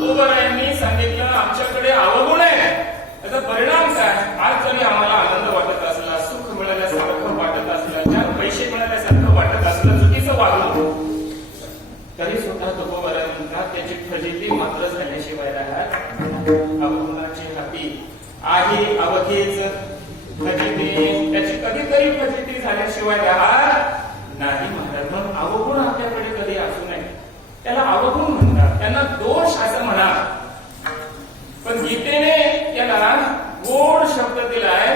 यांनी सांगितलं आमच्याकडे अवगुण आहे. त्याचा परिणाम काय? आज जरी आम्हाला आनंद वाटत असला सुख मिळाल्यासारखं वाटत असलं चार पैसे मिळाल्यासारखं वाटत असलं चुकीचं वागलो तरी सुद्धा म्हणतात त्याची फजिती मात्र झाल्याशिवाय राहत अवगुणाची हाती आहे अवधीच फजिती. त्याची कधीतरी फजिती झाल्याशिवाय राहत नाही महाराज. मग अवगुण आपल्याकडे कधी असू नये. त्याला अवगुण म्हणतात. त्यांना दोष असं म्हणा पण गीतेने याला गोड शब्द दिलाय.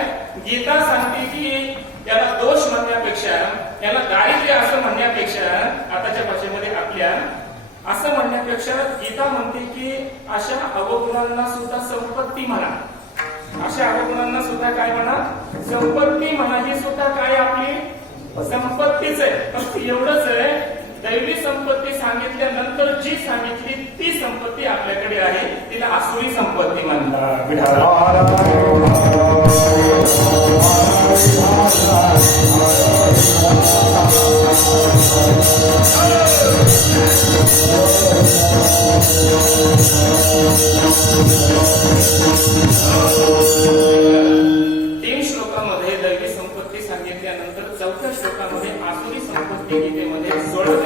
गीता सांगते की याला दोष म्हणण्यापेक्षा याला दारिद्र्य असं म्हणण्यापेक्षा आताच्या भाषेमध्ये आपल्या असं म्हणण्यापेक्षा गीता म्हणते की अशा अवगुणांना सुद्धा संपत्ती म्हणा. अशा अवगुणांना सुद्धा काय म्हणा? संपत्ती म्हणा. ही सुद्धा काय आपली? संपत्तीच आहे. फक्त एवढंच आहे दैवी संपत्ती सांगितल्यानंतर जी सांगितली ती संपत्ती आपल्याकडे आहे. तिला आसुरी संपत्ती म्हणतात. तीन श्लोकामध्ये दैवी संपत्ती सांगितल्यानंतर चौथ्या श्लोकामध्ये आसुरी संपत्ती गीतेमध्ये सोळा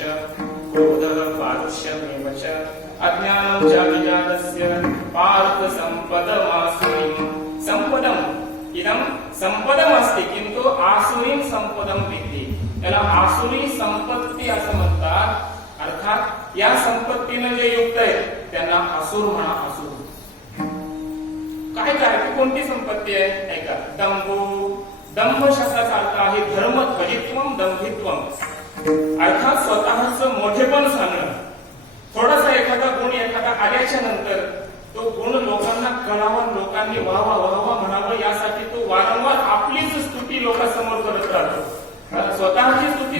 दर्भोभिमानश्च क्रोधः पारुष्यमेव च अज्ञानं च। विजातस्य पार्थ सम्पदमासुरीं संपदम इदं संपदमस्ति किंतु आसुरीं संपदम विद्धी। त्याला आसुरी संपत्ती असं म्हणतात अर्थात या संपत्तीनं जे युक्त आहे त्यांना असुर म्हणा असुर. काय काय ती कोणती संपत्ती आहे? ऐका दंभो दंभ शब्दाचा अर्थ आहे धर्म ध्वजित्वम दंभित्वम अर्थात स्वतःच मोठेपण सांगणं. थोडासा एखादा गुण एखादा आल्याच्यानंतर तो गुण लोकांना कळावा लोकांनी व्हावा व्हावा म्हणावं यासाठी तो वारंवार आपलीच स्तुती लोकांसमोर करत राहतो. स्वतःची स्तुती